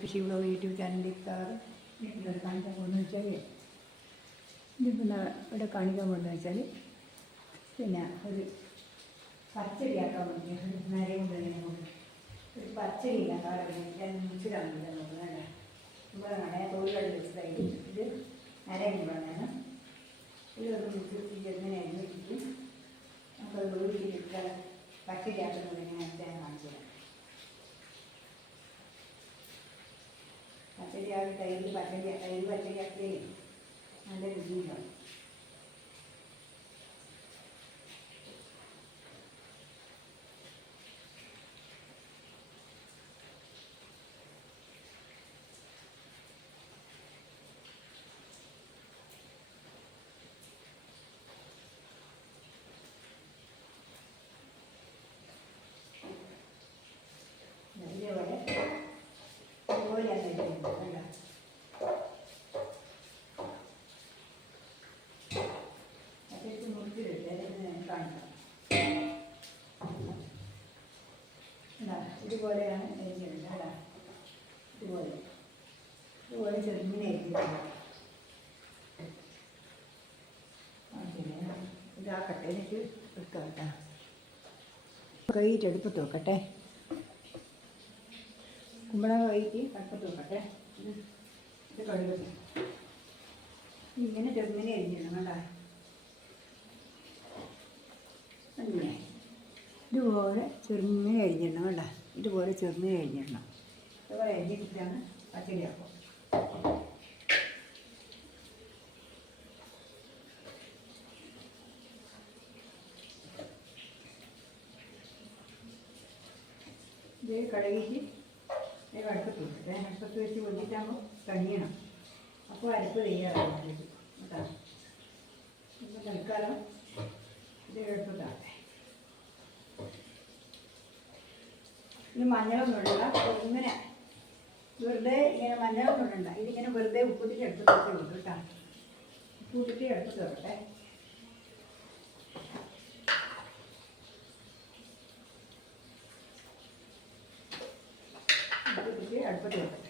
കൃഷി vlog YouTube ചാനലിൽ ഇവിടെ കാണിക്കാൻ പോകുന്നത് വെച്ചാൽ ഇതിപ്പോൾ ഇവിടെ കാണിക്കാൻ പോകുന്നത് വെച്ചാൽ പിന്നെ ഒരു പച്ചടിയാക്കാൻ വേണ്ടി ഒരു നരയും കൊണ്ട് ഒരു പച്ചടി ഉണ്ടാക്കാൻ മുറിച്ച് കാണിക്കാൻ നോക്കുന്നതല്ല ഇവിടെ കാണാൻ തോലുകളിൽ വെച്ചതായിട്ട് ഇത് നരയും കൊണ്ടാണ് ഇതൊന്ന് മുറിച്ച് ചെറുങ്ങനെ അരിഞ്ഞ് വെച്ചിട്ട് നമുക്കത് വേവിച്ചിട്ട് പച്ചടിയാക്കുന്നത് എങ്ങനെയാണെന്ന് ഞാൻ കാണിച്ചു തരാം. പച്ചടിയാക്കി തൈര് പച്ചടിയാക്കി നല്ല രുചിയുണ്ടാവും. ഇതുപോലെയാണ് എരിഞ്ഞിടുന്നത് കേട്ടോ. ഇതുപോലെ ചെറുങ്ങനെ എരിഞ്ഞിട്ടുണ്ട്. ഇതാക്കട്ടെ, എനിക്ക് എടുക്കാം കേട്ടോ. കൈയിട്ട് അടുപ്പത്ത് വെക്കട്ടെ. കുമ്പളങ്ങ കൈയിട്ട് അടുപ്പത്ത് വെക്കട്ടെ. ഇത് കഴുകട്ടെ. ഇങ്ങനെ ചെറുങ്ങനെ എരിഞ്ഞിടണം കേട്ടോ. അങ്ങനെ ഇതുപോലെ ചെറുങ്ങനെ അരിഞ്ഞിടണം വേണ്ട. ഇതുപോലെ ചെറുങ്ങനെ അരിഞ്ഞിടണം. ഇതുപോലെ അരിഞ്ഞിട്ടാണ് പച്ചടിയാക്കും. ഇത് കടകിയിട്ട് അടുപ്പത്ത് വെച്ചിട്ട് അടുപ്പത്ത് വെച്ച് കൊണ്ടിട്ടാകുമ്പോൾ കണിയണം. അപ്പോൾ അടുപ്പ് തയ്യാറാകും കേട്ടോ. ഇപ്പോൾ തൽക്കാലം ഇത് അടുപ്പത്താട്ടെ. ഇത് മഞ്ഞളൊന്നും ഇടണ്ട. ഇങ്ങനെ വെറുതെ ഇങ്ങനെ മഞ്ഞളൊന്നും ഇടണ്ട. ഇതിങ്ങനെ വെറുതെ ഉപ്പിട്ടിട്ട് അടുപ്പത്ത് വെച്ച് കൊടുക്കും കേട്ടോ. ഉപ്പിട്ടിട്ട് അടുപ്പത്ത് വെക്കട്ടെ. ഉപ്പിട്ടിട്ട് അടുപ്പത്ത് വെക്കട്ടെ.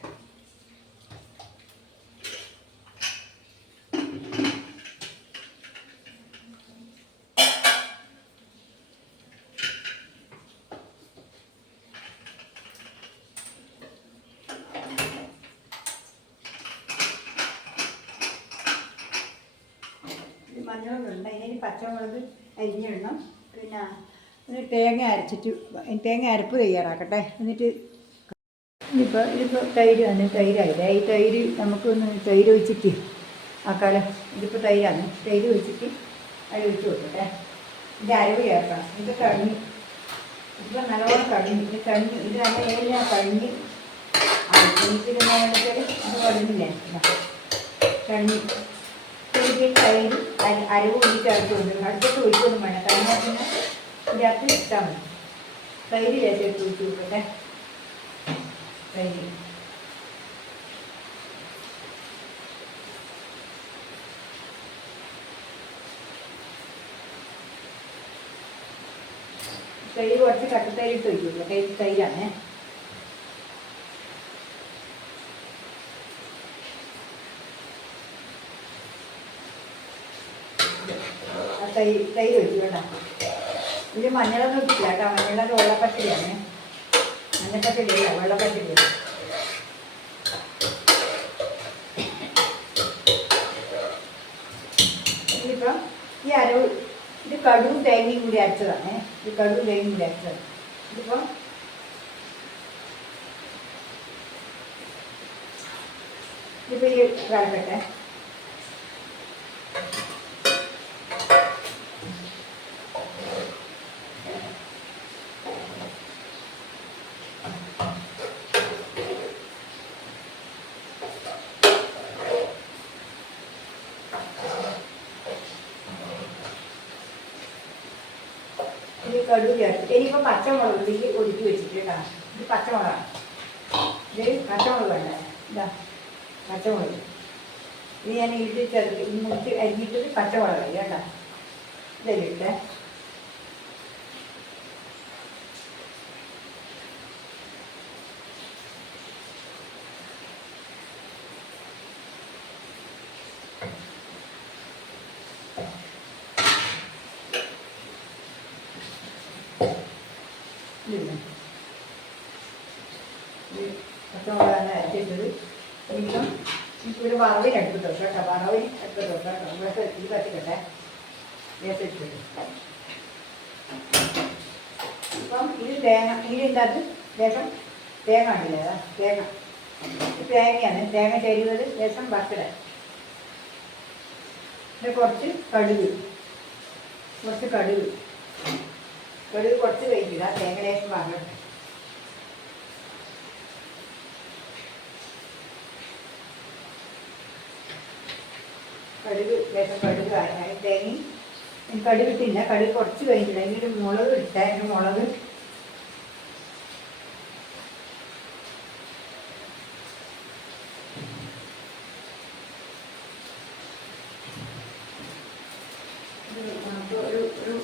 മഞ്ഞളുണ്ട്. അതിന് പച്ചമുളക് അരിഞ്ഞിടണം. പിന്നെ തേങ്ങ അരച്ചിട്ട് തേങ്ങ അരപ്പ് തയ്യാറാക്കട്ടെ. എന്നിട്ട് ഇതിപ്പോൾ തൈരാണ്. തൈരായില്ല. ഈ തൈര് നമുക്കൊന്ന് തൈര് ഒഴിച്ചിട്ട് ആക്കാലോ. ഇതിപ്പോൾ തൈരാണ്. തൈര് ഒഴിച്ചിട്ട് അത് ഒഴിച്ച് കൊടുക്കട്ടെ. ഇത് അരവ് ചേർക്കണം. ഇത് കഴിഞ്ഞ് ഇതിപ്പോൾ നല്ലോണം കഴിഞ്ഞ് ഇത് നല്ല ഏരിയ കഴിഞ്ഞ് എനിക്കിരുന്നാല് അത് കഴിഞ്ഞില്ലേ കഴിഞ്ഞ് തൈര് അരവ് ഒഴിച്ച് അരച്ച് കൊടുക്കും. അടുത്തൊക്കെ ഒഴിക്കൊന്നും വേണം. കഴിഞ്ഞാൽ പിന്നെ ഇതിനകത്ത് ഇട്ടാൽ മതി. തൈര് ലേശം ഒഴിച്ച് കൊടുക്കട്ടെ. തൈര് കുറച്ച് കട്ടത്തൈരിട്ട് ഒഴിച്ച് കൊടുക്കട്ടെ. തൈരാണ്. തൈര് ഒഴിച്ചു കേട്ടോ. ഇതിൽ മഞ്ഞളൊന്നും ഇട്ടില്ല കേട്ടോ. മഞ്ഞളത് വെള്ളപ്പച്ചടിയാണ്. മഞ്ഞപ്പച്ചടിയല്ല, വെള്ളപ്പച്ചടിയാണ്. ഇതിപ്പം ഈ അരവ് ഇത് കടുവും തേങ്ങയും കൂടി അരച്ചതാണ്. ഇത് കടുവും തേങ്ങയും കൂടി അരച്ചതാണ്. ഇതിപ്പം ഈ കിടക്കട്ടെ. ഇത് കടുക് ചേർത്ത് ഇനിയിപ്പോൾ പച്ചമുളക് ഇതിൽ ഒതുക്കി വെച്ചിട്ട് കേട്ടോ. ഇത് പച്ചമുളകാണ്. ഇത് പച്ചമുളക് വേണ്ട. ഇതാ പച്ചമുളക്. ഇത് ഞാൻ ഇട്ട് ചേർത്ത് മുറിച്ച് അരിഞ്ഞിട്ട് പച്ചമുളക് കേട്ടോ. ഇതല്ലേ പച്ചമുളകാണ് അരച്ചിട്ടത്. ഇനിയിപ്പം ഒരു വറവിന് അടുപ്പിട്ട് വെക്കാം കേട്ടോ. വറവിന് അടുപ്പിട്ട് വെക്കാം കേട്ടോ. ഇവിടെ ഇത് കത്തിക്കട്ടെ. ഗ്യാസ് വെച്ചിട്ട് ഇപ്പം ഇത് തേങ്ങ, ഇതിൻ്റെ അകത്ത് ലേശം തേങ്ങ ഉണ്ടല്ലേ, തേങ്ങ തേങ്ങയാണ്. തേങ്ങ ചരിവത് ലേശം വറുത്തിടാൻ. പിന്നെ കുറച്ച് കടുക് കുറച്ച് കഴിക്കുക. തേങ്ങ ലേശം വാങ്ങട്ടെ. ലേശം കടുക് തേങ്ങ കടുക് ഇട്ടില്ല. കടുക് കുറച്ച് കഴിഞ്ഞില്ല. അതിൻ്റെ മുളക് ഇട്ടേ. മുളക്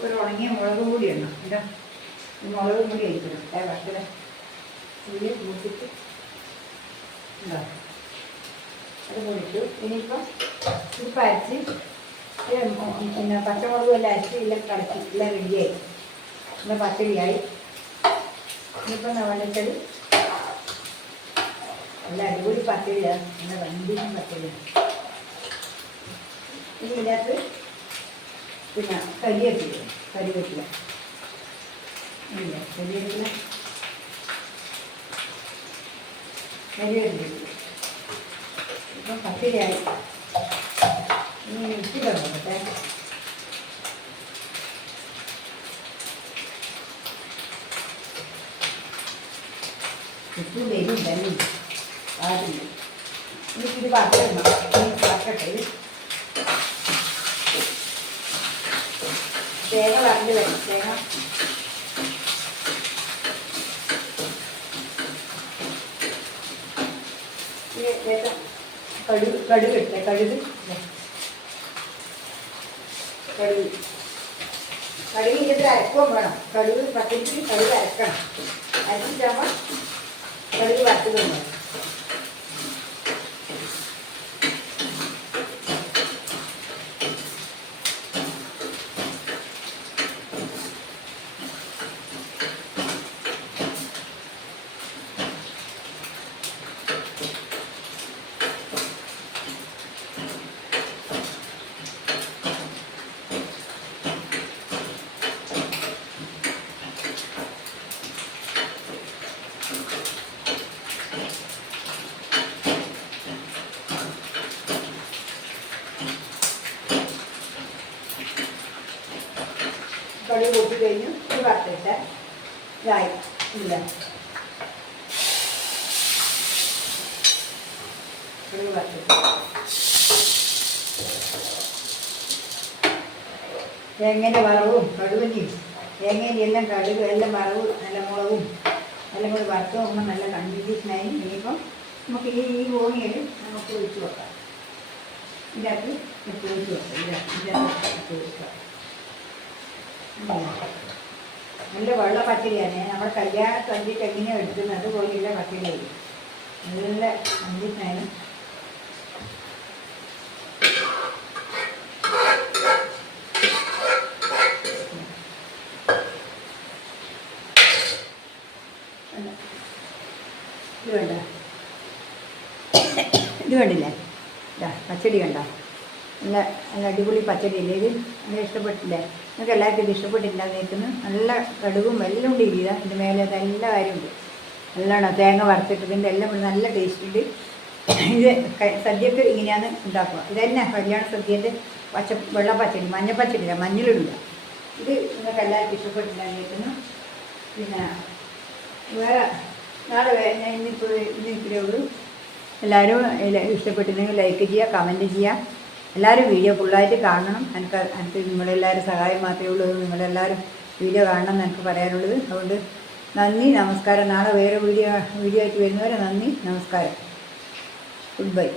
ഒരു ഉണങ്ങിയ മുളക് കൂടി ഇടണം. എന്താ മുളക് കൂടി കഴിക്കണം. വട്ടില ഉള്ളി കൂട്ടിട്ട് ഉണ്ടോ അത് കൂടിട്ടു. ഇനിയിപ്പം ഇപ്പം അരച്ച് പിന്നെ പച്ചമുളകും എല്ലാം അരച്ച് എല്ലാം കടക്കി എല്ലാം റെഡിയായി. പിന്നെ പച്ചടിയായി. ഇനിയിപ്പം നമ്മളിട്ടത് എല്ലാം അടിപൊളി പച്ചടിയാണ്. നല്ല വണ്ടിയും പച്ചടിയാണ്. ഇനി ഇതിനകത്ത് പിന്നെ കരിവേപ്പില ഇപ്പം പച്ചടിയായി. ഇനി ഇട്ട് നോക്കട്ടെ. ഉപ്പും വെയിലും തന്നെ ആദ്യം എനിക്കിത് വറക്കട്ടെ. തേങ്ങ വറണ്ട് വേണം. തേങ്ങ കടുക് ഇട്ടേ. കടുക് ഇതിട്ട് അരക്കുമ്പോൾ വേണം. കടുക് പത്തിരിക്ക് കടുക് അരക്കണം. അരച്ചിട്ടാകുമ്പോൾ കടുക് വറുത്തതും വേണം. കടുക് കൂട്ടി കഴിഞ്ഞു. ഇത് വറുത്തിട്ട് ഇതായി ഇല്ല. കടുക് വറുത്തിട്ട് തേങ്ങേൻ്റെ വറവും കടുവൻ്റെയും തേങ്ങേൻ്റെ എല്ലാം കടുക് എല്ലാം വറവ് നല്ല മുളകും എല്ലാം കൂടി വറുത്ത് നോക്കുമ്പോൾ നല്ല കൺസിസ്റ്റൻസായി. ഇനിയിപ്പം നമുക്ക് ഈ ഓണിയൽ നമുക്ക് ഒഴിച്ച് വെക്കാം. ഇതിനകത്ത് ഒഴിച്ച് വെക്കാം. ഇതിനകത്ത് വെക്കാം. നല്ല വെള്ള പച്ചരിയാണ്. നമ്മുടെ കല്യാണ സദ്യക്ക് എങ്ങനെയാണ് എടുക്കുന്നത് അതുപോലെയുള്ള പച്ചരിയായി. നല്ല കൺസിസ്റ്റൻസായി. ഇത് കണ്ടില്ലേ? പച്ചടി കണ്ടോ? നല്ല നല്ല അടിപൊളി പച്ചടിയല്ലേ ഇത്? നല്ല ഇഷ്ടപ്പെട്ടില്ലേ? നിങ്ങൾക്ക് എല്ലാവർക്കും ഇത് ഇഷ്ടപ്പെട്ടില്ലാന്ന് കേൾക്കുന്നു. നല്ല കടുകും എല്ലാം ഉണ്ട്. ഇതിൻ്റെ മേലെ എല്ലാ കാര്യമുണ്ട്. നല്ലോണം തേങ്ങ വറുത്തിട്ടതിൻ്റെ എല്ലാം കൂടി നല്ല ടേസ്റ്റ് ഉണ്ട്. ഇത് സദ്യക്ക് ഇങ്ങനെയാണ് ഉണ്ടാക്കുക. ഇതന്നെ കല്യാണ സദ്യൻ്റെ വെള്ളപ്പച്ചടി, മഞ്ഞപ്പച്ചടിയില്ല, മഞ്ഞളിടില്ല. ഇത് നിങ്ങൾക്ക് എല്ലാവർക്കും ഇഷ്ടപ്പെട്ടില്ലാന്ന് കേൾക്കുന്നു. പിന്നെ വേറെ നാളെ ഞാൻ ഇന്നിപ്പോഴേ ഉള്ളൂ. എല്ലാവരും ഇഷ്ടപ്പെട്ടിരുന്നെങ്കിൽ ലൈക്ക് ചെയ്യുക, കമൻറ്റ് ചെയ്യുക. എല്ലാവരും വീഡിയോ ഫുള്ളായിട്ട് കാണണം. എനിക്ക് നിങ്ങളെല്ലാവരും സഹായം മാത്രമേ ഉള്ളൂ. നിങ്ങളെല്ലാവരും വീഡിയോ കാണണം എന്ന് എനിക്ക് പറയാനുള്ളത്. അതുകൊണ്ട് നന്ദി, നമസ്കാരം. നാളെ വേറെ വീഡിയോ ആയിട്ട് വരുന്നവരെ നന്ദി, നമസ്കാരം. Good bye.